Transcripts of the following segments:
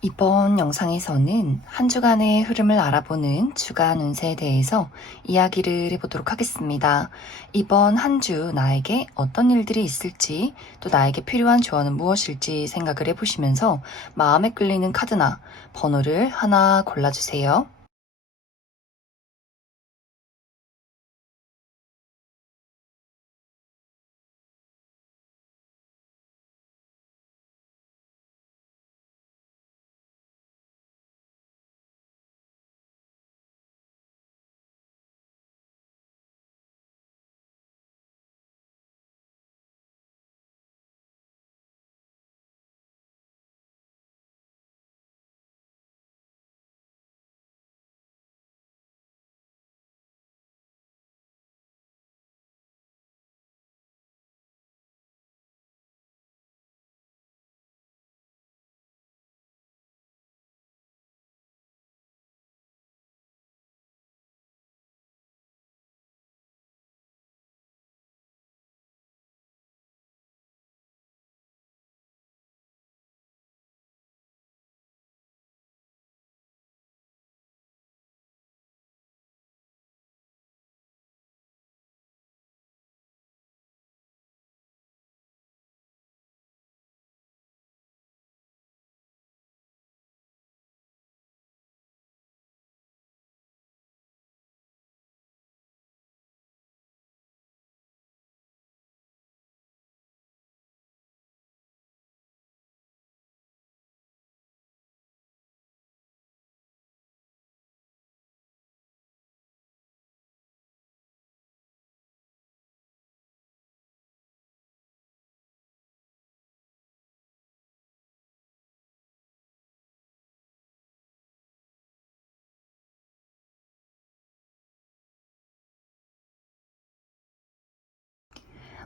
이번 영상에서는 한 주간의 흐름을 알아보는 주간 운세에 대해서 이야기를 해보도록 하겠습니다. 이번 한 주 나에게 어떤 일들이 있을지, 또 나에게 필요한 조언은 무엇일지 생각을 해보시면서 마음에 끌리는 카드나 번호를 하나 골라주세요.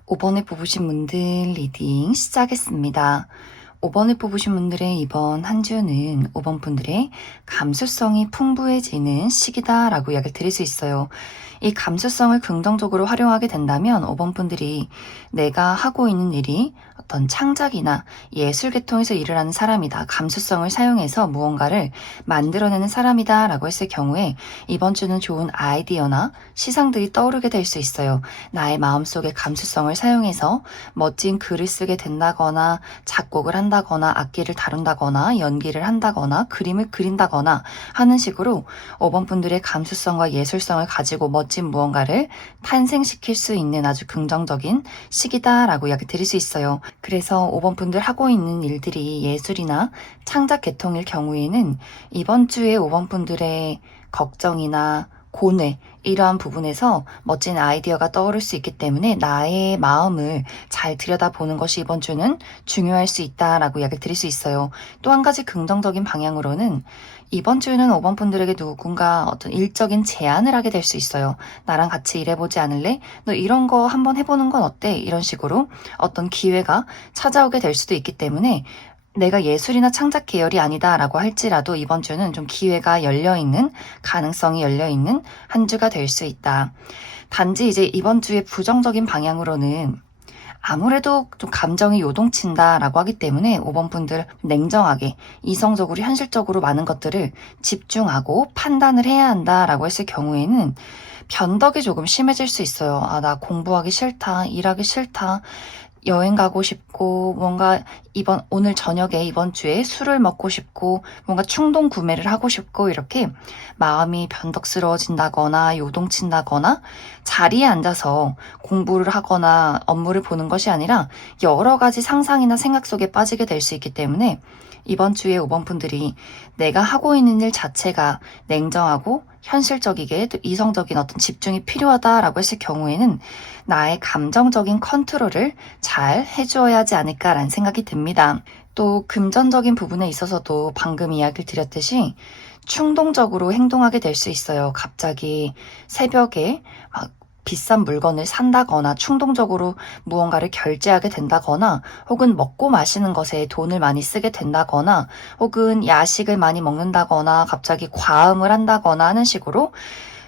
5번에 뽑으신 분들 리딩 시작하겠습니다. 5번을 뽑으신 분들의 이번 한 주는 5번 분들의 감수성이 풍부해지는 시기다라고 이야기를 드릴 수 있어요. 이 감수성을 긍정적으로 활용하게 된다면 5번 분들이 내가 하고 있는 일이 어떤 창작이나 예술 계통에서 일을 하는 사람이다. 감수성을 사용해서 무언가를 만들어내는 사람이다 라고 했을 경우에 이번 주는 좋은 아이디어나 시상들이 떠오르게 될 수 있어요. 나의 마음속의 감수성을 사용해서 멋진 글을 쓰게 된다거나 작곡을 한다거나 악기를 다룬다거나 연기를 한다거나 그림을 그린다거나 하는 식으로 5번 분들의 감수성과 예술성을 가지고 멋진 무언가를 탄생시킬 수 있는 아주 긍정적인 시기다라고 이야기 드릴 수 있어요. 그래서 5번 분들 하고 있는 일들이 예술이나 창작 계통일 경우에는 이번 주에 5번 분들의 걱정이나 고뇌 이러한 부분에서 멋진 아이디어가 떠오를 수 있기 때문에 나의 마음을 잘 들여다보는 것이 이번 주는 중요할 수 있다라고 이야기를 드릴 수 있어요. 또 한 가지 긍정적인 방향으로는 이번 주는 5번 분들에게 누군가 어떤 일적인 제안을 하게 될 수 있어요. 나랑 같이 일해보지 않을래? 너 이런 거 한번 해보는 건 어때? 이런 식으로 어떤 기회가 찾아오게 될 수도 있기 때문에 내가 예술이나 창작 계열이 아니다라고 할지라도 이번 주는 좀 기회가 열려있는, 가능성이 열려있는 한 주가 될 수 있다. 단지 이제 이번 주의 부정적인 방향으로는 아무래도 좀 감정이 요동친다라고 하기 때문에 5번 분들 냉정하게 이성적으로 현실적으로 많은 것들을 집중하고 판단을 해야 한다라고 했을 경우에는 변덕이 조금 심해질 수 있어요. 아, 나 공부하기 싫다, 일하기 싫다, 여행 가고 싶고 뭔가 오늘 저녁에 이번 주에 술을 먹고 싶고 뭔가 충동 구매를 하고 싶고 이렇게 마음이 변덕스러워진다거나 요동친다거나 자리에 앉아서 공부를 하거나 업무를 보는 것이 아니라 여러 가지 상상이나 생각 속에 빠지게 될 수 있기 때문에 이번 주에 5번 분들이 내가 하고 있는 일 자체가 냉정하고 현실적이게 또 이성적인 어떤 집중이 필요하다라고 했을 경우에는 나의 감정적인 컨트롤을 잘 해주어야 하지 않을까라는 생각이 듭니다. 또 금전적인 부분에 있어서도 방금 이야기를 드렸듯이 충동적으로 행동하게 될 수 있어요. 갑자기 새벽에 막 비싼 물건을 산다거나 충동적으로 무언가를 결제하게 된다거나 혹은 먹고 마시는 것에 돈을 많이 쓰게 된다거나 혹은 야식을 많이 먹는다거나 갑자기 과음을 한다거나 하는 식으로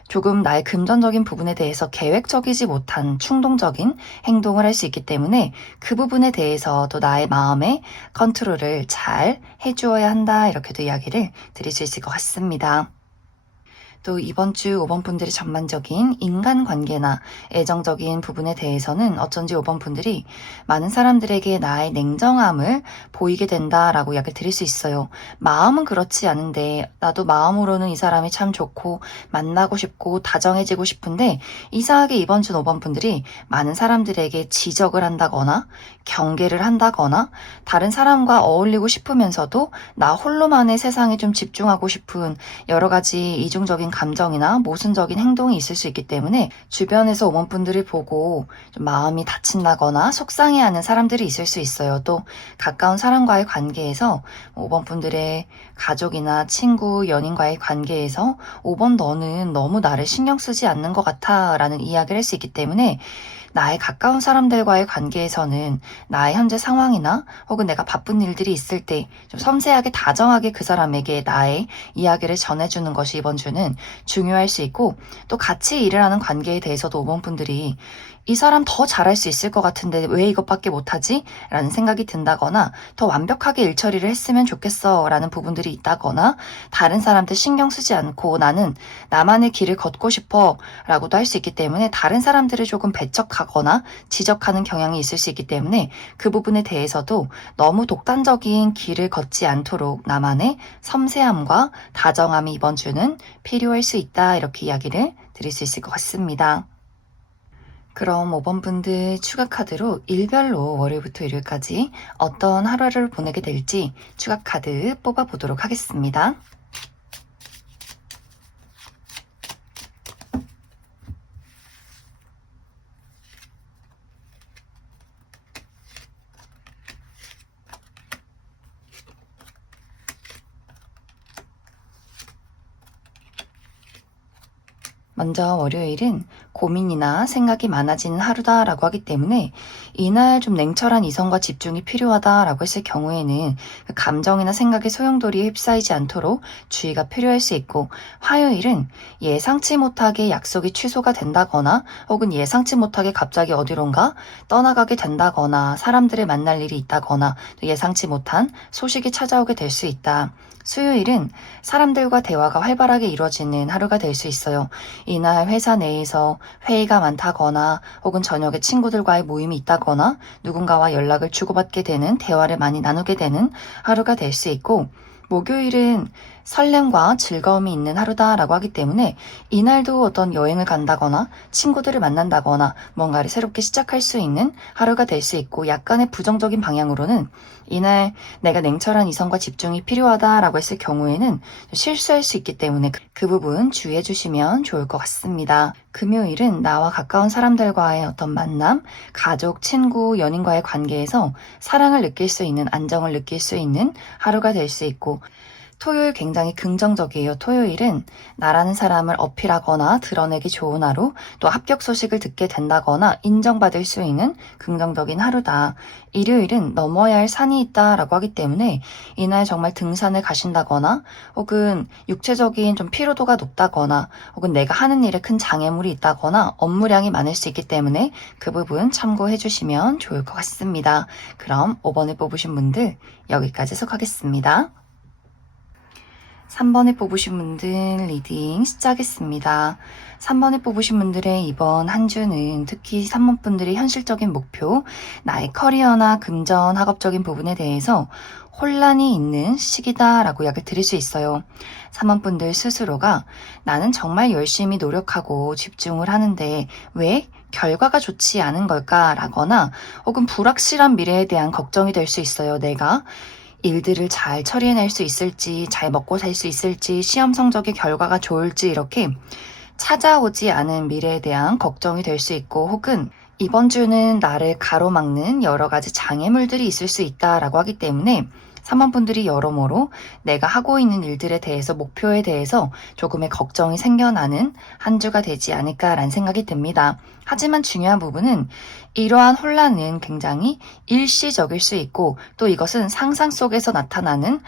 조금 나의 금전적인 부분에 대해서 계획적이지 못한 충동적인 행동을 할 수 있기 때문에 그 부분에 대해서도 나의 마음의 컨트롤을 잘 해주어야 한다. 이렇게도 이야기를 드릴 수 있을 것 같습니다. 또 이번 주 5번 분들의 전반적인 인간관계나 애정적인 부분에 대해서는 어쩐지 5번 분들이 많은 사람들에게 나의 냉정함을 보이게 된다라고 이야기를 드릴 수 있어요. 마음은 그렇지 않은데 나도 마음으로는 이 사람이 참 좋고 만나고 싶고 다정해지고 싶은데 이상하게 이번 주 5번 분들이 많은 사람들에게 지적을 한다거나 경계를 한다거나 다른 사람과 어울리고 싶으면서도 나 홀로만의 세상에 좀 집중하고 싶은 여러 가지 이중적인 감정이나 모순적인 행동이 있을 수 있기 때문에 주변에서 5번 분들을 보고 좀 마음이 다친다거나 속상해하는 사람들이 있을 수 있어요. 또 가까운 사람과의 관계에서 5번 분들의 가족이나 친구, 연인과의 관계에서 5번 너는 너무 나를 신경 쓰지 않는 것 같아 라는 이야기를 할 수 있기 때문에 나의 가까운 사람들과의 관계에서는 나의 현재 상황이나 혹은 내가 바쁜 일들이 있을 때 좀 섬세하게 다정하게 그 사람에게 나의 이야기를 전해주는 것이 이번 주는 중요할 수 있고 또 같이 일을 하는 관계에 대해서도 5번 분들이 이 사람 더 잘할 수 있을 것 같은데 왜 이것밖에 못하지? 라는 생각이 든다거나 더 완벽하게 일 처리를 했으면 좋겠어 라는 부분들이 있다거나 다른 사람들 신경 쓰지 않고 나는 나만의 길을 걷고 싶어 라고도 할 수 있기 때문에 다른 사람들을 조금 배척하거나 지적하는 경향이 있을 수 있기 때문에 그 부분에 대해서도 너무 독단적인 길을 걷지 않도록 나만의 섬세함과 다정함이 이번 주는 필요할 수 있다 이렇게 이야기를 드릴 수 있을 것 같습니다. 그럼 5번 분들 추가 카드로 일별로 월요일부터 일요일까지 어떤 하루를 보내게 될지 추가 카드 뽑아보도록 하겠습니다. 먼저 월요일은 고민이나 생각이 많아지는 하루다라고 하기 때문에 이날 좀 냉철한 이성과 집중이 필요하다라고 했을 경우에는 그 감정이나 생각의 소용돌이에 휩싸이지 않도록 주의가 필요할 수 있고 화요일은 예상치 못하게 약속이 취소가 된다거나 혹은 예상치 못하게 갑자기 어디론가 떠나가게 된다거나 사람들을 만날 일이 있다거나 또 예상치 못한 소식이 찾아오게 될 수 있다. 수요일은 사람들과 대화가 활발하게 이루어지는 하루가 될 수 있어요. 이날 회사 내에서 회의가 많다거나 혹은 저녁에 친구들과의 모임이 있다거나 누군가와 연락을 주고받게 되는 대화를 많이 나누게 되는 하루가 될 수 있고 목요일은 설렘과 즐거움이 있는 하루다라고 하기 때문에 이날도 어떤 여행을 간다거나 친구들을 만난다거나 뭔가를 새롭게 시작할 수 있는 하루가 될 수 있고 약간의 부정적인 방향으로는 이날 내가 냉철한 이성과 집중이 필요하다라고 했을 경우에는 실수할 수 있기 때문에 그 부분 주의해 주시면 좋을 것 같습니다. 금요일은 나와 가까운 사람들과의 어떤 만남, 가족, 친구, 연인과의 관계에서 사랑을 느낄 수 있는 안정을 느낄 수 있는 하루가 될 수 있고 토요일 굉장히 긍정적이에요. 토요일은 나라는 사람을 어필하거나 드러내기 좋은 하루, 또 합격 소식을 듣게 된다거나 인정받을 수 있는 긍정적인 하루다. 일요일은 넘어야 할 산이 있다라고 하기 때문에 이날 정말 등산을 가신다거나 혹은 육체적인 좀 피로도가 높다거나 혹은 내가 하는 일에 큰 장애물이 있다거나 업무량이 많을 수 있기 때문에 그 부분 참고해 주시면 좋을 것 같습니다. 그럼 5번을 뽑으신 분들 여기까지 속하겠습니다. 3번을 뽑으신 분들 리딩 시작하겠습니다. 3번을 뽑으신 분들의 이번 한 주는 특히 3번 분들의 현실적인 목표, 나의 커리어나 금전, 학업적인 부분에 대해서 혼란이 있는 시기다라고 이야기를 드릴 수 있어요. 3번 분들 스스로가 나는 정말 열심히 노력하고 집중을 하는데 왜 결과가 좋지 않은 걸까라거나 혹은 불확실한 미래에 대한 걱정이 될 수 있어요. 내가 일들을 잘 처리해낼 수 있을지, 잘 먹고 살 수 있을지, 시험 성적의 결과가 좋을지 이렇게 찾아오지 않은 미래에 대한 걱정이 될 수 있고 혹은 이번 주는 나를 가로막는 여러 가지 장애물들이 있을 수 있다라고 하기 때문에 3번분들이 여러모로 내가 하고 있는 일들에 대해서 목표에 대해서 조금의 걱정이 생겨나는 한 주가 되지 않을까라는 생각이 듭니다. 하지만 중요한 부분은 이러한 혼란은 굉장히 일시적일 수 있고 또 이것은 상상 속에서 나타나는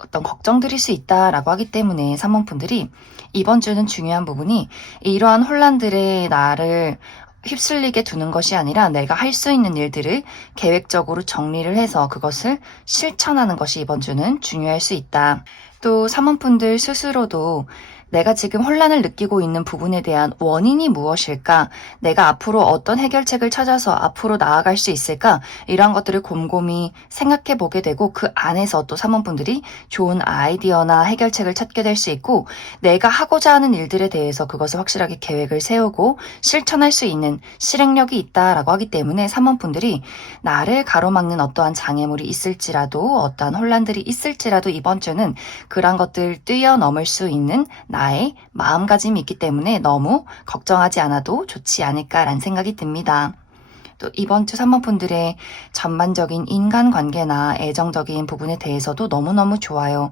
어떤 걱정들일 수 있다라고 하기 때문에 3번분들이 이번 주는 중요한 부분이 이러한 혼란들의 나를 휩쓸리게 두는 것이 아니라 내가 할 수 있는 일들을 계획적으로 정리를 해서 그것을 실천하는 것이 이번 주는 중요할 수 있다. 또 사모분들 스스로도 내가 지금 혼란을 느끼고 있는 부분에 대한 원인이 무엇일까? 내가 앞으로 어떤 해결책을 찾아서 앞으로 나아갈 수 있을까? 이러한 것들을 곰곰이 생각해 보게 되고 그 안에서 또 사모분들이 좋은 아이디어나 해결책을 찾게 될 수 있고 내가 하고자 하는 일들에 대해서 그것을 확실하게 계획을 세우고 실천할 수 있는 실행력이 있다라고 하기 때문에 사모분들이 나를 가로막는 어떠한 장애물이 있을지라도 어떠한 혼란들이 있을지라도 이번 주는 그러한 것들을 뛰어넘을 수 있는 나의 마음가짐이 있기 때문에 너무 걱정하지 않아도 좋지 않을까라는 생각이 듭니다. 또 이번 주 3번분들의 전반적인 인간관계나 애정적인 부분에 대해서도 너무너무 좋아요.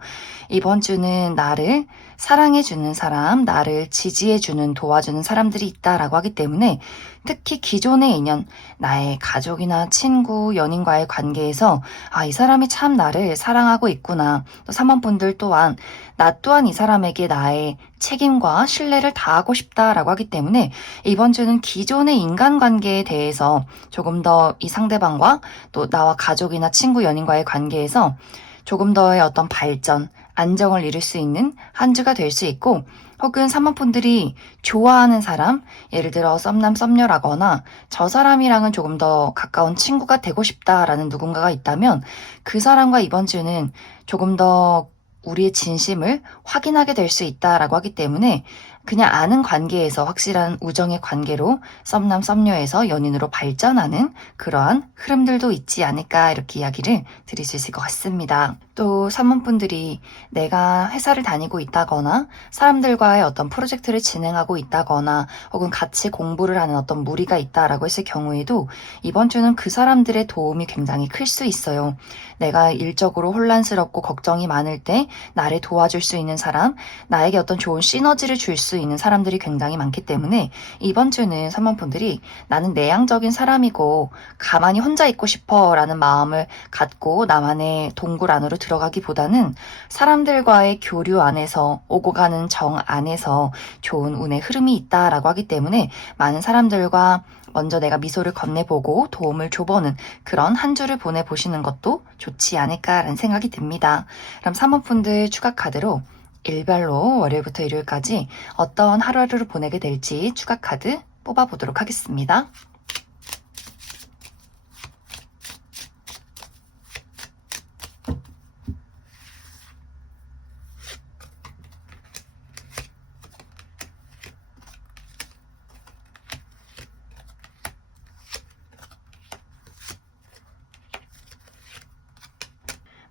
이번 주는 나를 사랑해주는 사람, 나를 지지해주는, 도와주는 사람들이 있다라고 하기 때문에 특히 기존의 인연, 나의 가족이나 친구, 연인과의 관계에서 이 사람이 참 나를 사랑하고 있구나. 또 3번분들 또한 나 또한 이 사람에게 나의 책임과 신뢰를 다하고 싶다라고 하기 때문에 이번 주는 기존의 인간관계에 대해서 조금 더 이 상대방과 또 나와 가족이나 친구, 연인과의 관계에서 조금 더의 어떤 발전, 안정을 이룰 수 있는 한 주가 될 수 있고 혹은 3번분들이 좋아하는 사람, 예를 들어 썸남 썸녀라거나 저 사람이랑은 조금 더 가까운 친구가 되고 싶다라는 누군가가 있다면 그 사람과 이번 주는 조금 더 우리의 진심을 확인하게 될 수 있다라고 하기 때문에 그냥 아는 관계에서 확실한 우정의 관계로 썸남 썸녀에서 연인으로 발전하는 그러한 흐름들도 있지 않을까 이렇게 이야기를 드릴 수 있을 것 같습니다. 또 3번분들이 내가 회사를 다니고 있다거나 사람들과의 어떤 프로젝트를 진행하고 있다거나 혹은 같이 공부를 하는 어떤 무리가 있다라고 했을 경우에도 이번 주는 그 사람들의 도움이 굉장히 클 수 있어요. 내가 일적으로 혼란스럽고 걱정이 많을 때 나를 도와줄 수 있는 사람, 나에게 어떤 좋은 시너지를 줄 수 있는 사람들이 굉장히 많기 때문에 이번 주는 3번분들이 나는 내향적인 사람이고 가만히 혼자 있고 싶어 라는 마음을 갖고 나만의 동굴 안으로 들어가기보다는 사람들과의 교류 안에서 오고 가는 정 안에서 좋은 운의 흐름이 있다라고 하기 때문에 많은 사람들과 먼저 내가 미소를 건네보고 도움을 줘보는 그런 한 주를 보내보시는 것도 좋지 않을까라는 생각이 듭니다. 그럼 3번분들 추가 카드로 일별로 월요일부터 일요일까지 어떤 하루하루를 보내게 될지 추가 카드 뽑아보도록 하겠습니다.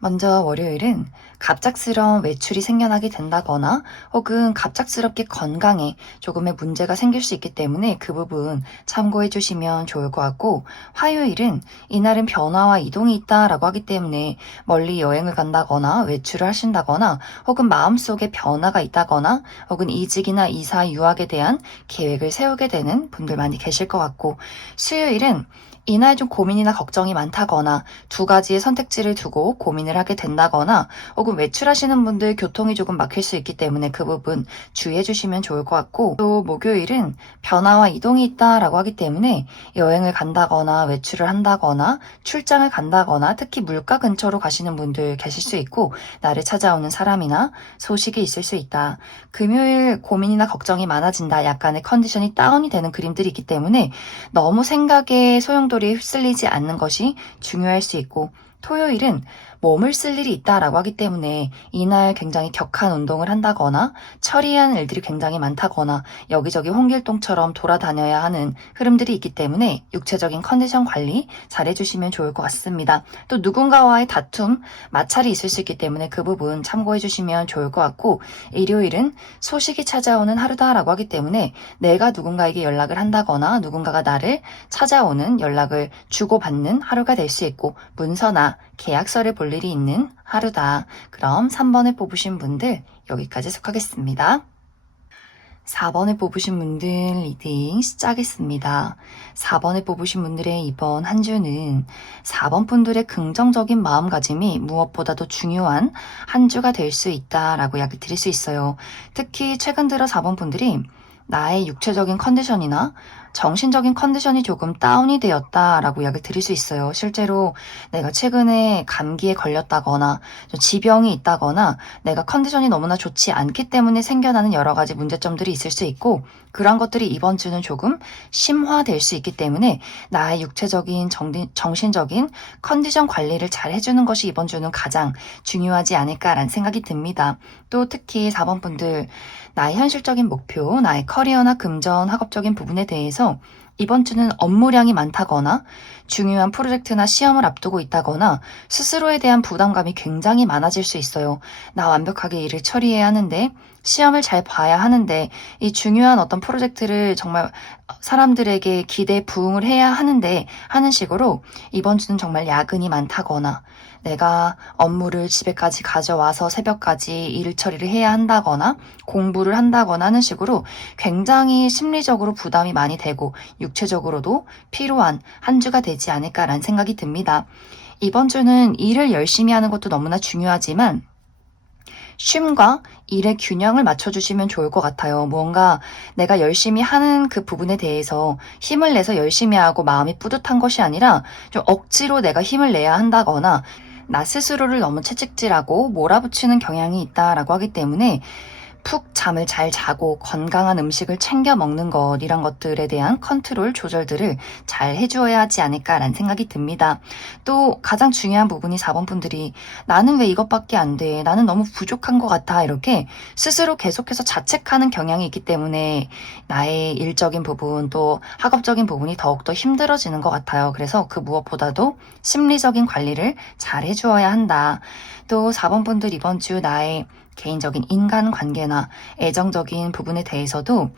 먼저 월요일은 갑작스러운 외출이 생겨나게 된다거나 혹은 갑작스럽게 건강에 조금의 문제가 생길 수 있기 때문에 그 부분 참고해 주시면 좋을 것 같고 화요일은 이날은 변화와 이동이 있다라고 하기 때문에 멀리 여행을 간다거나 외출을 하신다거나 혹은 마음속에 변화가 있다거나 혹은 이직이나 이사, 유학에 대한 계획을 세우게 되는 분들 많이 계실 것 같고 수요일은 이날 좀 고민이나 걱정이 많다거나 두 가지의 선택지를 두고 고민을 하게 된다거나 혹은 외출하시는 분들 교통이 조금 막힐 수 있기 때문에 그 부분 주의해 주시면 좋을 것 같고 또 목요일은 변화와 이동이 있다라고 하기 때문에 여행을 간다거나 외출을 한다거나 출장을 간다거나 특히 물가 근처로 가시는 분들 계실 수 있고 나를 찾아오는 사람이나 소식이 있을 수 있다. 금요일 고민이나 걱정이 많아진다. 약간의 컨디션이 다운이 되는 그림들이 있기 때문에 너무 생각에 소용돌이에 휩쓸리지 않는 것이 중요할 수 있고 토요일은 몸을 쓸 일이 있다라고 하기 때문에 이날 굉장히 격한 운동을 한다거나 처리해야 하는 일들이 굉장히 많다거나 여기저기 홍길동처럼 돌아다녀야 하는 흐름들이 있기 때문에 육체적인 컨디션 관리 잘 해주시면 좋을 것 같습니다. 또 누군가와의 다툼, 마찰이 있을 수 있기 때문에 그 부분 참고해 주시면 좋을 것 같고 일요일은 소식이 찾아오는 하루다라고 하기 때문에 내가 누군가에게 연락을 한다거나 누군가가 나를 찾아오는 연락을 주고받는 하루가 될 수 있고 문서나 계약서를 볼 일이 있는 하루다. 그럼 3번을 뽑으신 분들 여기까지 속하겠습니다. 4번을 뽑으신 분들 리딩 시작하겠습니다. 4번을 뽑으신 분들의 이번 한 주는 4번 분들의 긍정적인 마음가짐이 무엇보다도 중요한 한 주가 될 수 있다라고 이야기 드릴 수 있어요. 특히 최근 들어 4번 분들이 나의 육체적인 컨디션이나 정신적인 컨디션이 조금 다운이 되었다라고 이야기 드릴 수 있어요. 실제로 내가 최근에 감기에 걸렸다거나 좀 지병이 있다거나 내가 컨디션이 너무나 좋지 않기 때문에 생겨나는 여러 가지 문제점들이 있을 수 있고 그런 것들이 이번 주는 조금 심화될 수 있기 때문에 나의 육체적인 정신적인 컨디션 관리를 잘 해주는 것이 이번 주는 가장 중요하지 않을까라는 생각이 듭니다. 또 특히 4번 분들 나의 현실적인 목표, 나의 커리어나 금전, 학업적인 부분에 대해서 이번 주는 업무량이 많다거나 중요한 프로젝트나 시험을 앞두고 있다거나 스스로에 대한 부담감이 굉장히 많아질 수 있어요. 나 완벽하게 일을 처리해야 하는데 시험을 잘 봐야 하는데 이 중요한 어떤 프로젝트를 정말 사람들에게 기대에 부응을 해야 하는데 하는 식으로 이번 주는 정말 야근이 많다거나 내가 업무를 집에까지 가져와서 새벽까지 일 처리를 해야 한다거나 공부를 한다거나 하는 식으로 굉장히 심리적으로 부담이 많이 되고 육체적으로도 필요한 한 주가 되지 않을까라는 생각이 듭니다. 이번 주는 일을 열심히 하는 것도 너무나 중요하지만 쉼과 일의 균형을 맞춰주시면 좋을 것 같아요. 무언가 내가 열심히 하는 그 부분에 대해서 힘을 내서 열심히 하고 마음이 뿌듯한 것이 아니라 좀 억지로 내가 힘을 내야 한다거나 나 스스로를 너무 채찍질하고 몰아붙이는 경향이 있다라고 하기 때문에 푹 잠을 잘 자고 건강한 음식을 챙겨 먹는 것 이런 것들에 대한 컨트롤 조절들을 잘 해주어야 하지 않을까라는 생각이 듭니다. 또 가장 중요한 부분이 4번 분들이 나는 왜 이것밖에 안 돼? 나는 너무 부족한 것 같아. 이렇게 스스로 계속해서 자책하는 경향이 있기 때문에 나의 일적인 부분 또 학업적인 부분이 더욱더 힘들어지는 것 같아요. 그래서 그 무엇보다도 심리적인 관리를 잘 해주어야 한다. 또 4번 분들 이번 주 나의 개인적인 인간관계나 애정적인 부분에 대해서도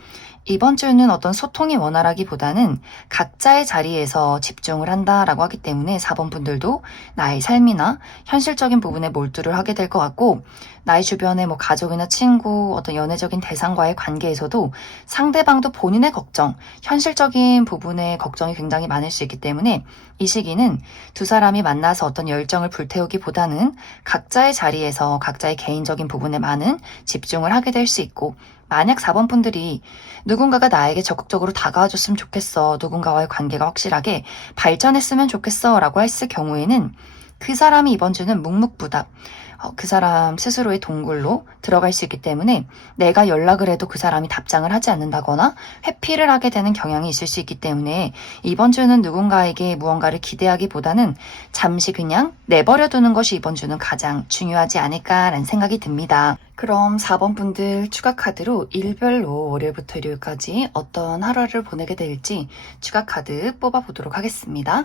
이번 주는 어떤 소통이 원활하기보다는 각자의 자리에서 집중을 한다라고 하기 때문에 4번 분들도 나의 삶이나 현실적인 부분에 몰두를 하게 될 것 같고 나의 주변의 뭐 가족이나 친구, 어떤 연애적인 대상과의 관계에서도 상대방도 본인의 걱정, 현실적인 부분에 걱정이 굉장히 많을 수 있기 때문에 이 시기는 두 사람이 만나서 어떤 열정을 불태우기보다는 각자의 자리에서 각자의 개인적인 부분에 많은 집중을 하게 될 수 있고 만약 4번 분들이 누군가가 나에게 적극적으로 다가와줬으면 좋겠어. 누군가와의 관계가 확실하게 발전했으면 좋겠어. 라고 했을 경우에는 그 사람이 이번 주는 묵묵부답. 그 사람 스스로의 동굴로 들어갈 수 있기 때문에 내가 연락을 해도 그 사람이 답장을 하지 않는다거나 회피를 하게 되는 경향이 있을 수 있기 때문에 이번 주는 누군가에게 무언가를 기대하기보다는 잠시 그냥 내버려 두는 것이 이번 주는 가장 중요하지 않을까라는 생각이 듭니다. 그럼 4번 분들 추가 카드로 일별로 월요일부터 일요일까지 어떤 하루를 보내게 될지 추가 카드 뽑아보도록 하겠습니다.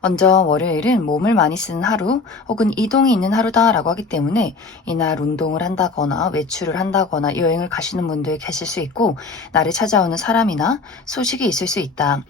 먼저 월요일은 몸을 많이 쓰는 하루 혹은 이동이 있는 하루다라고 하기 때문에 이날 운동을 한다거나 외출을 한다거나 여행을 가시는 분들 계실 수 있고 나를 찾아오는 사람이나 소식이 있을 수 있다.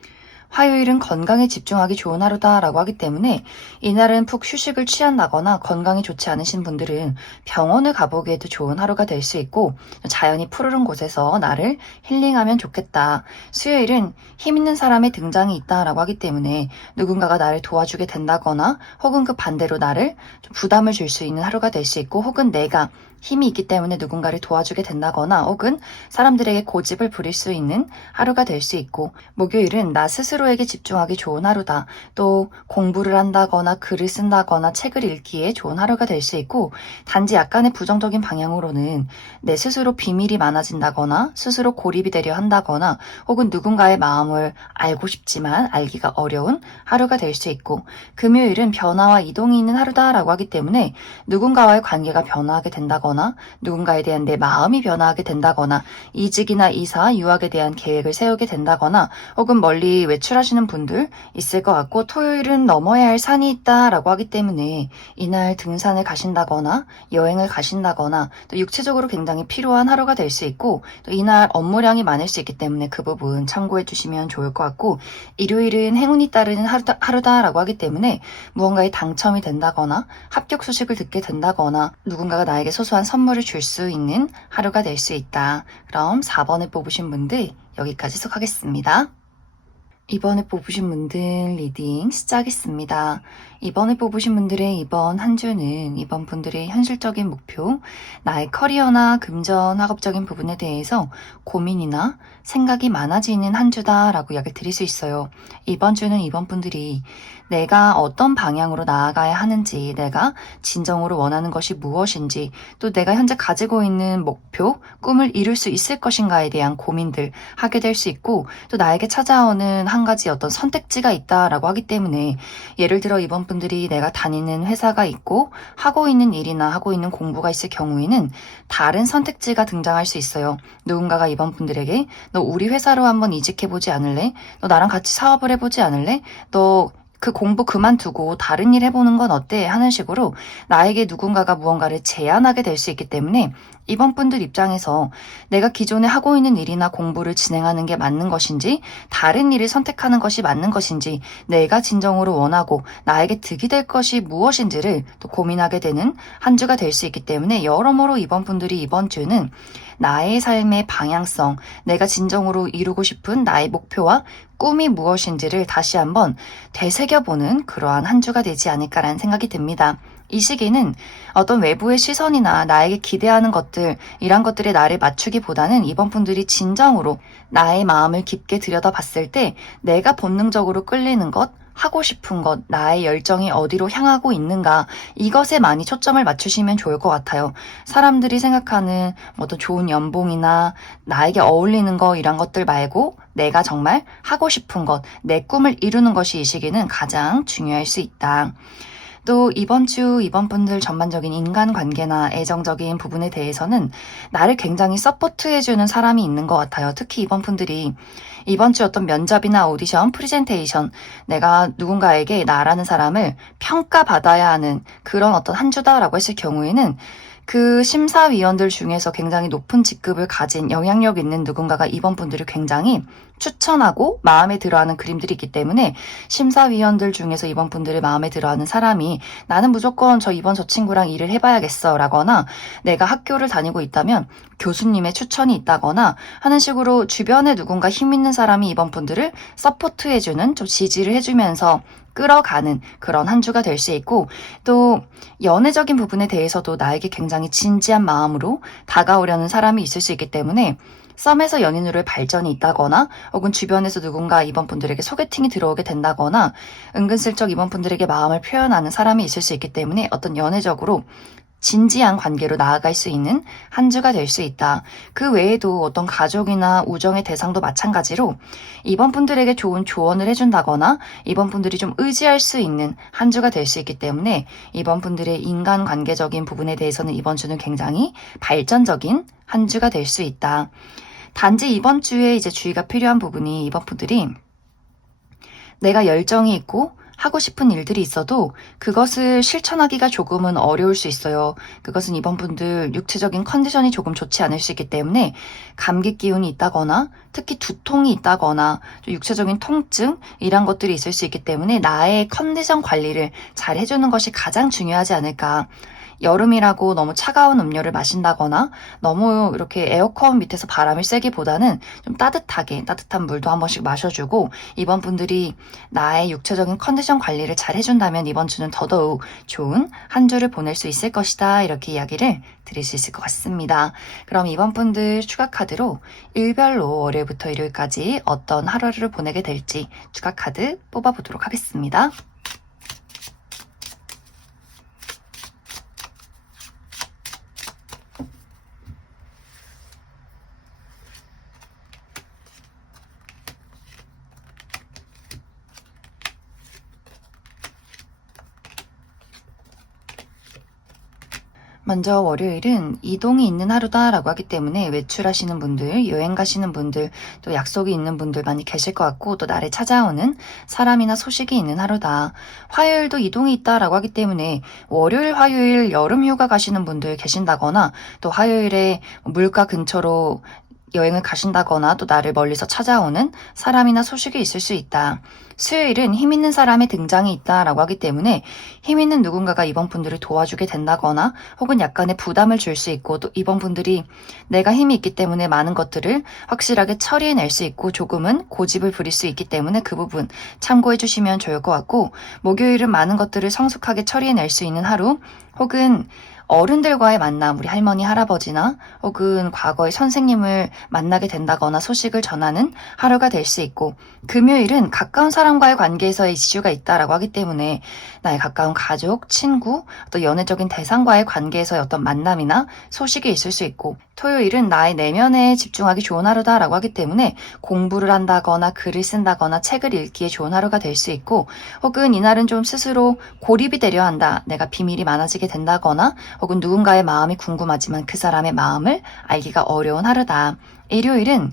화요일은 건강에 집중하기 좋은 하루다라고 하기 때문에 이날은 푹 휴식을 취한다거나 건강이 좋지 않으신 분들은 병원을 가보기에도 좋은 하루가 될 수 있고 자연이 푸르른 곳에서 나를 힐링하면 좋겠다. 수요일은 힘 있는 사람의 등장이 있다라고 하기 때문에 누군가가 나를 도와주게 된다거나 혹은 그 반대로 나를 좀 부담을 줄 수 있는 하루가 될 수 있고 혹은 내가 힘이 있기 때문에 누군가를 도와주게 된다거나 혹은 사람들에게 고집을 부릴 수 있는 하루가 될 수 있고 목요일은 나 스스로에게 집중하기 좋은 하루다. 또 공부를 한다거나 글을 쓴다거나 책을 읽기에 좋은 하루가 될 수 있고 단지 약간의 부정적인 방향으로는 내 스스로 비밀이 많아진다거나 스스로 고립이 되려 한다거나 혹은 누군가의 마음을 알고 싶지만 알기가 어려운 하루가 될 수 있고 금요일은 변화와 이동이 있는 하루다라고 하기 때문에 누군가와의 관계가 변화하게 된다거나 누군가에 대한 내 마음이 변화하게 된다거나 이직이나 이사, 유학에 대한 계획을 세우게 된다거나 혹은 멀리 외출 외출하시는 분들 있을 것 같고, 토요일은 넘어야 할 산이 있다라고 하기 때문에 이날 등산을 가신다거나 여행을 가신다거나 또 육체적으로 굉장히 필요한 하루가 될 수 있고, 또 이날 업무량이 많을 수 있기 때문에 그 부분 참고해 주시면 좋을 것 같고, 일요일은 행운이 따르는 하루다라고 하기 때문에 무언가에 당첨이 된다거나 합격 소식을 듣게 된다거나 누군가가 나에게 소소한 선물을 줄 수 있는 하루가 될 수 있다. 그럼 4번을 뽑으신 분들 여기까지 속하겠습니다. 이번에 뽑으신 분들 리딩 시작하겠습니다. 이번에 뽑으신 분들의 이번 한 주는 이번 분들의 현실적인 목표, 나의 커리어나 금전, 학업적인 부분에 대해서 고민이나 생각이 많아지는 한 주다라고 이야기를 드릴 수 있어요. 이번 주는 이번 분들이 내가 어떤 방향으로 나아가야 하는지, 내가 진정으로 원하는 것이 무엇인지, 또 내가 현재 가지고 있는 목표, 꿈을 이룰 수 있을 것인가에 대한 고민들 하게 될 수 있고, 또 나에게 찾아오는 한 가지 어떤 선택지가 있다라고 하기 때문에, 예를 들어 이번 분들이 내가 다니는 회사가 있고 하고 있는 일이나 하고 있는 공부가 있을 경우에는 다른 선택지가 등장할 수 있어요. 누군가가 이번 분들에게 너 우리 회사로 한번 이직해보지 않을래? 너 나랑 같이 사업을 해보지 않을래? 너 그 공부 그만두고 다른 일 해보는 건 어때? 하는 식으로 나에게 누군가가 무언가를 제안하게 될 수 있기 때문에 이번 분들 입장에서 내가 기존에 하고 있는 일이나 공부를 진행하는 게 맞는 것인지, 다른 일을 선택하는 것이 맞는 것인지, 내가 진정으로 원하고 나에게 득이 될 것이 무엇인지를 또 고민하게 되는 한 주가 될 수 있기 때문에, 여러모로 이번 분들이 이번 주는 나의 삶의 방향성, 내가 진정으로 이루고 싶은 나의 목표와 꿈이 무엇인지를 다시 한번 되새겨보는 그러한 한 주가 되지 않을까라는 생각이 듭니다. 이 시기는 어떤 외부의 시선이나 나에게 기대하는 것들, 이런 것들에 나를 맞추기보다는 이번 분들이 진정으로 나의 마음을 깊게 들여다봤을 때 내가 본능적으로 끌리는 것, 하고 싶은 것, 나의 열정이 어디로 향하고 있는가, 이것에 많이 초점을 맞추시면 좋을 것 같아요. 사람들이 생각하는 어떤 좋은 연봉이나 나에게 어울리는 거, 이런 것들 말고 내가 정말 하고 싶은 것, 내 꿈을 이루는 것이 이 시기는 가장 중요할 수 있다. 또 이번 주 이번 분들 전반적인 인간관계나 애정적인 부분에 대해서는 나를 굉장히 서포트해주는 사람이 있는 것 같아요. 특히 이번 분들이 이번 주 어떤 면접이나 오디션, 프리젠테이션, 내가 누군가에게 나라는 사람을 평가받아야 하는 그런 어떤 한 주다라고 했을 경우에는 그 심사위원들 중에서 굉장히 높은 직급을 가진 영향력 있는 누군가가 이번 분들을 굉장히 추천하고 마음에 들어하는 그림들이 있기 때문에, 심사위원들 중에서 이번 분들을 마음에 들어하는 사람이 나는 무조건 저 친구랑 일을 해봐야겠어 라거나, 내가 학교를 다니고 있다면 교수님의 추천이 있다거나 하는 식으로 주변에 누군가 힘 있는 사람이 이번 분들을 서포트해주는, 좀 지지를 해주면서 끌어가는 그런 한 주가 될 수 있고, 또 연애적인 부분에 대해서도 나에게 굉장히 진지한 마음으로 다가오려는 사람이 있을 수 있기 때문에 썸에서 연인으로의 발전이 있다거나, 혹은 주변에서 누군가 이번 분들에게 소개팅이 들어오게 된다거나, 은근슬쩍 이번 분들에게 마음을 표현하는 사람이 있을 수 있기 때문에 어떤 연애적으로 진지한 관계로 나아갈 수 있는 한 주가 될 수 있다. 그 외에도 어떤 가족이나 우정의 대상도 마찬가지로 이번 분들에게 좋은 조언을 해준다거나 이번 분들이 좀 의지할 수 있는 한 주가 될 수 있기 때문에, 이번 분들의 인간관계적인 부분에 대해서는 이번 주는 굉장히 발전적인 한 주가 될 수 있다. 단지 이번 주에 이제 주의가 필요한 부분이, 이번 분들이 내가 열정이 있고 하고 싶은 일들이 있어도 그것을 실천하기가 조금은 어려울 수 있어요. 그것은 이번 분들 육체적인 컨디션이 조금 좋지 않을 수 있기 때문에, 감기 기운이 있다거나 특히 두통이 있다거나 육체적인 통증, 이런 것들이 있을 수 있기 때문에 나의 컨디션 관리를 잘 해주는 것이 가장 중요하지 않을까. 여름이라고 너무 차가운 음료를 마신다거나 너무 이렇게 에어컨 밑에서 바람을 쐬기보다는 좀 따뜻하게, 따뜻한 물도 한 번씩 마셔주고, 이번 분들이 나의 육체적인 컨디션 관리를 잘 해준다면 이번 주는 더더욱 좋은 한 주를 보낼 수 있을 것이다, 이렇게 이야기를 드릴 수 있을 것 같습니다. 그럼 이번 분들 추가 카드로 일별로 월요일부터 일요일까지 어떤 하루를 보내게 될지 추가 카드 뽑아보도록 하겠습니다. 먼저 월요일은 이동이 있는 하루다라고 하기 때문에 외출하시는 분들, 여행 가시는 분들, 또 약속이 있는 분들 많이 계실 것 같고 또 나를 찾아오는 사람이나 소식이 있는 하루다. 화요일도 이동이 있다라고 하기 때문에 월요일, 화요일 여름 휴가 가시는 분들 계신다거나 또 화요일에 물가 근처로 여행을 가신다거나 또 나를 멀리서 찾아오는 사람이나 소식이 있을 수 있다. 수요일은 힘 있는 사람의 등장이 있다라고 하기 때문에 힘 있는 누군가가 이번 분들을 도와주게 된다거나 혹은 약간의 부담을 줄 수 있고 또 이번 분들이 내가 힘이 있기 때문에 많은 것들을 확실하게 처리해낼 수 있고 조금은 고집을 부릴 수 있기 때문에 그 부분 참고해 주시면 좋을 것 같고 목요일은 많은 것들을 성숙하게 처리해낼 수 있는 하루 혹은 어른들과의 만남, 우리 할머니, 할아버지나 혹은 과거의 선생님을 만나게 된다거나 소식을 전하는 하루가 될 수 있고 금요일은 가까운 사람과의 관계에서의 이슈가 있다라고 하기 때문에 나의 가까운 가족, 친구, 또 연애적인 대상과의 관계에서의 어떤 만남이나 소식이 있을 수 있고 토요일은 나의 내면에 집중하기 좋은 하루다라고 하기 때문에 공부를 한다거나 글을 쓴다거나 책을 읽기에 좋은 하루가 될 수 있고 혹은 이날은 좀 스스로 고립이 되려 한다. 내가 비밀이 많아지게 된다거나 혹은 누군가의 마음이 궁금하지만 그 사람의 마음을 알기가 어려운 하루다. 일요일은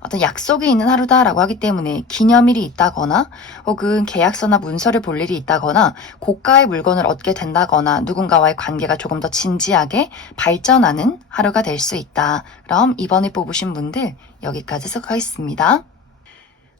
어떤 약속이 있는 하루다라고 하기 때문에 기념일이 있다거나 혹은 계약서나 문서를 볼 일이 있다거나 고가의 물건을 얻게 된다거나 누군가와의 관계가 조금 더 진지하게 발전하는 하루가 될 수 있다. 그럼 이번에 뽑으신 분들 여기까지 수고하셨습니다.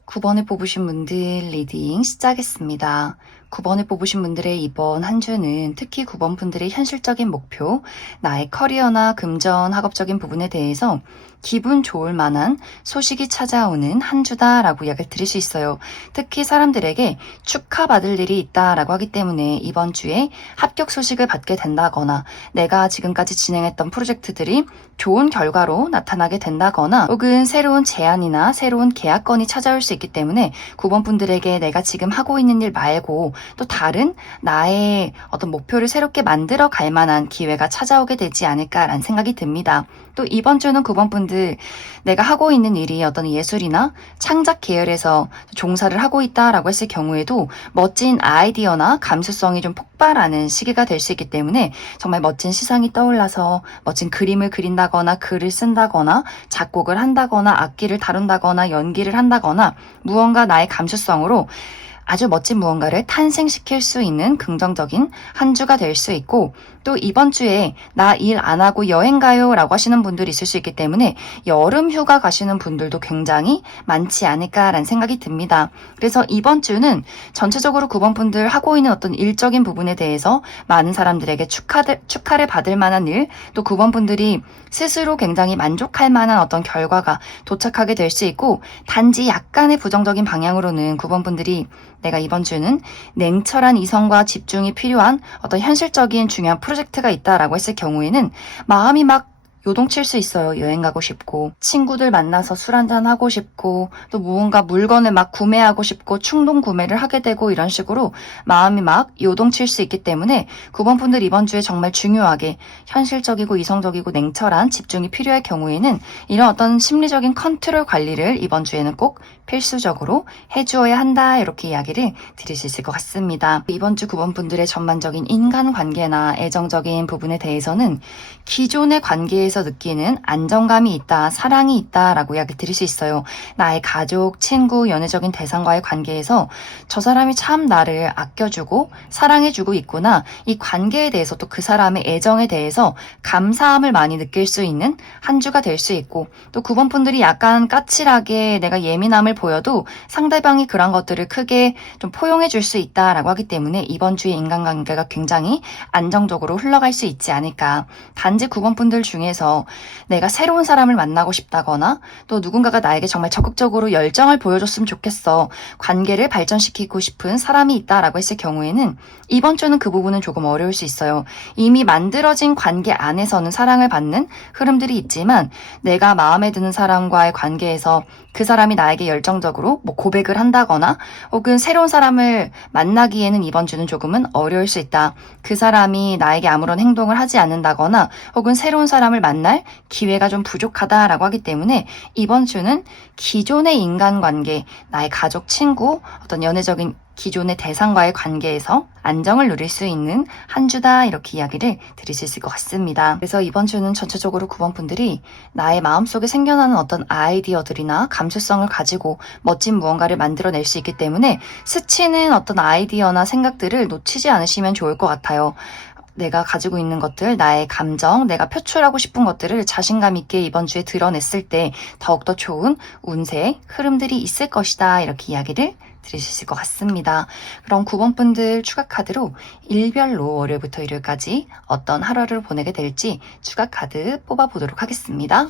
9번을 뽑으신 분들 리딩 시작했습니다. 9번을 뽑으신 분들의 이번 한 주는 특히 9번 분들의 현실적인 목표, 나의 커리어나 금전, 학업적인 부분에 대해서 기분 좋을 만한 소식이 찾아오는 한 주다라고 이야기를 드릴 수 있어요. 특히 사람들에게 축하받을 일이 있다라고 하기 때문에 이번 주에 합격 소식을 받게 된다거나 내가 지금까지 진행했던 프로젝트들이 좋은 결과로 나타나게 된다거나 혹은 새로운 제안이나 새로운 계약건이 찾아올 수 있기 때문에 9번 분들에게 내가 지금 하고 있는 일 말고 또 다른 나의 어떤 목표를 새롭게 만들어 갈 만한 기회가 찾아오게 되지 않을까라는 생각이 듭니다. 또 이번 주는 9번 분들 내가 하고 있는 일이 어떤 예술이나 창작 계열에서 종사를 하고 있다라고 했을 경우에도 멋진 아이디어나 감수성이 좀 폭발하는 시기가 될 수 있기 때문에 정말 멋진 시상이 떠올라서 멋진 그림을 그린다거나 글을 쓴다거나 작곡을 한다거나 악기를 다룬다거나 연기를 한다거나 무언가 나의 감수성으로 아주 멋진 무언가를 탄생시킬 수 있는 긍정적인 한 주가 될 수 있고 또 이번 주에 나 일 안 하고 여행 가요 라고 하시는 분들이 있을 수 있기 때문에 여름 휴가 가시는 분들도 굉장히 많지 않을까라는 생각이 듭니다. 그래서 이번 주는 전체적으로 9번 분들 하고 있는 어떤 일적인 부분에 대해서 많은 사람들에게 축하를 받을 만한 일, 또 9번 분들이 스스로 굉장히 만족할 만한 어떤 결과가 도착하게 될 수 있고 단지 약간의 부정적인 방향으로는 9번 분들이 내가 이번 주는 냉철한 이성과 집중이 필요한 어떤 현실적인 중요한 프로젝트가 있다라고 했을 경우에는 마음이 막 요동칠 수 있어요. 여행 가고 싶고 친구들 만나서 술 한잔 하고 싶고 또 무언가 물건을 막 구매하고 싶고 충동 구매를 하게 되고 이런 식으로 마음이 막 요동칠 수 있기 때문에 9번 분들 이번 주에 정말 중요하게 현실적이고 이성적이고 냉철한 집중이 필요할 경우에는 이런 어떤 심리적인 컨트롤 관리를 이번 주에는 꼭 필수적으로 해주어야 한다 이렇게 이야기를 드릴 수 있을 것 같습니다. 이번 주 9번 분들의 전반적인 인간관계나 애정적인 부분에 대해서는 기존의 관계에서 느끼는 안정감이 있다, 사랑이 있다라고 이야기 드릴 수 있어요. 나의 가족, 친구, 연애적인 대상과의 관계에서 저 사람이 참 나를 아껴주고 사랑해주고 있구나. 이 관계에 대해서 또 그 사람의 애정에 대해서 감사함을 많이 느낄 수 있는 한 주가 될 수 있고 또 9번 분들이 약간 까칠하게 내가 예민함을 보여도 상대방이 그런 것들을 크게 좀 포용해 줄 수 있다라고 하기 때문에 이번 주에 인간관계가 굉장히 안정적으로 흘러갈 수 있지 않을까. 단지 9번 분들 중에서 내가 새로운 사람을 만나고 싶다거나 또 누군가가 나에게 정말 적극적으로 열정을 보여줬으면 좋겠어. 관계를 발전시키고 싶은 사람이 있다라고 했을 경우에는 이번 주는 그 부분은 조금 어려울 수 있어요. 이미 만들어진 관계 안에서는 사랑을 받는 흐름들이 있지만 내가 마음에 드는 사람과의 관계에서 그 사람이 나에게 열정적으로 고백을 한다거나 혹은 새로운 사람을 만나기에는 이번 주는 조금은 어려울 수 있다. 그 사람이 나에게 아무런 행동을 하지 않는다거나 혹은 새로운 사람을 만날 기회가 좀 부족하다라고 하기 때문에 이번 주는 기존의 인간관계, 나의 가족, 친구, 어떤 연애적인 기존의 대상과의 관계에서 안정을 누릴 수 있는 한 주다 이렇게 이야기를 드릴 수 있을 것 같습니다. 그래서 이번 주는 전체적으로 9번 분들이 나의 마음속에 생겨나는 어떤 아이디어들이나 감수성을 가지고 멋진 무언가를 만들어낼 수 있기 때문에 스치는 어떤 아이디어나 생각들을 놓치지 않으시면 좋을 것 같아요. 내가 가지고 있는 것들, 나의 감정, 내가 표출하고 싶은 것들을 자신감 있게 이번 주에 드러냈을 때 더욱더 좋은 운세, 흐름들이 있을 것이다. 이렇게 이야기를 드릴 수 있을 것 같습니다. 그럼 9번 분들 추가 카드로 일별로 월요일부터 일요일까지 어떤 하루를 보내게 될지 추가 카드 뽑아보도록 하겠습니다.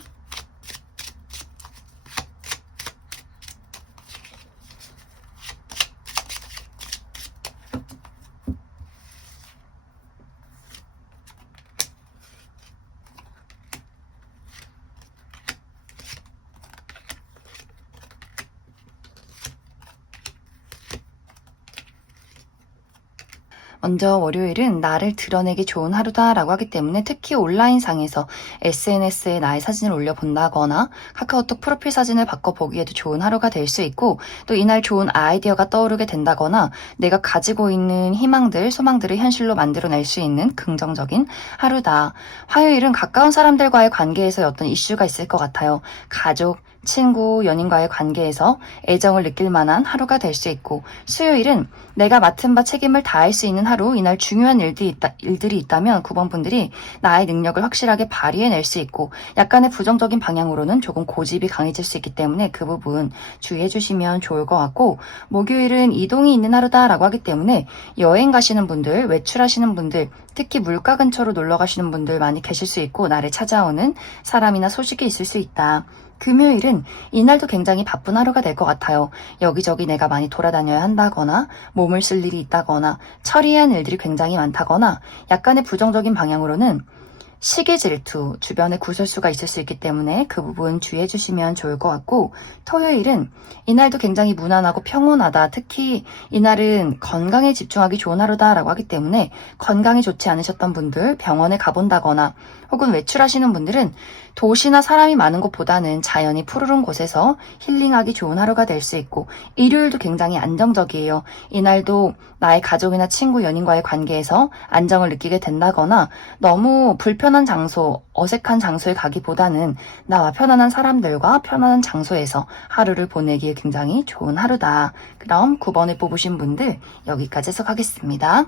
먼저 월요일은 나를 드러내기 좋은 하루다라고 하기 때문에 특히 온라인상에서 SNS에 나의 사진을 올려본다거나 카카오톡 프로필 사진을 바꿔보기에도 좋은 하루가 될 수 있고 또 이날 좋은 아이디어가 떠오르게 된다거나 내가 가지고 있는 희망들, 소망들을 현실로 만들어낼 수 있는 긍정적인 하루다. 화요일은 가까운 사람들과의 관계에서 어떤 이슈가 있을 것 같아요. 가족, 친구, 연인과의 관계에서 애정을 느낄 만한 하루가 될 수 있고 수요일은 내가 맡은 바 책임을 다할 수 있는 하루, 이날 중요한 일들이 있다면 9번 분들이 나의 능력을 확실하게 발휘해낼 수 있고 약간의 부정적인 방향으로는 조금 고집이 강해질 수 있기 때문에 그 부분 주의해 주시면 좋을 것 같고 목요일은 이동이 있는 하루다라고 하기 때문에 여행 가시는 분들, 외출하시는 분들, 특히 물가 근처로 놀러 가시는 분들 많이 계실 수 있고 나를 찾아오는 사람이나 소식이 있을 수 있다. 금요일은 이날도 굉장히 바쁜 하루가 될 것 같아요. 여기저기 내가 많이 돌아다녀야 한다거나 몸을 쓸 일이 있다거나 처리해야 할 일들이 굉장히 많다거나 약간의 부정적인 방향으로는 시기 질투, 주변에 구설수가 있을 수 있기 때문에 그 부분 주의해 주시면 좋을 것 같고 토요일은 이날도 굉장히 무난하고 평온하다. 특히 이날은 건강에 집중하기 좋은 하루다라고 하기 때문에 건강이 좋지 않으셨던 분들 병원에 가본다거나 혹은 외출하시는 분들은 도시나 사람이 많은 곳보다는 자연이 푸르른 곳에서 힐링하기 좋은 하루가 될 수 있고 일요일도 굉장히 안정적이에요. 이날도 나의 가족이나 친구, 연인과의 관계에서 안정을 느끼게 된다거나 너무 불편한 장소, 어색한 장소에 가기보다는 나와 편안한 사람들과 편안한 장소에서 하루를 보내기에 굉장히 좋은 하루다. 그럼 9번을 뽑으신 분들 여기까지 해석하겠습니다.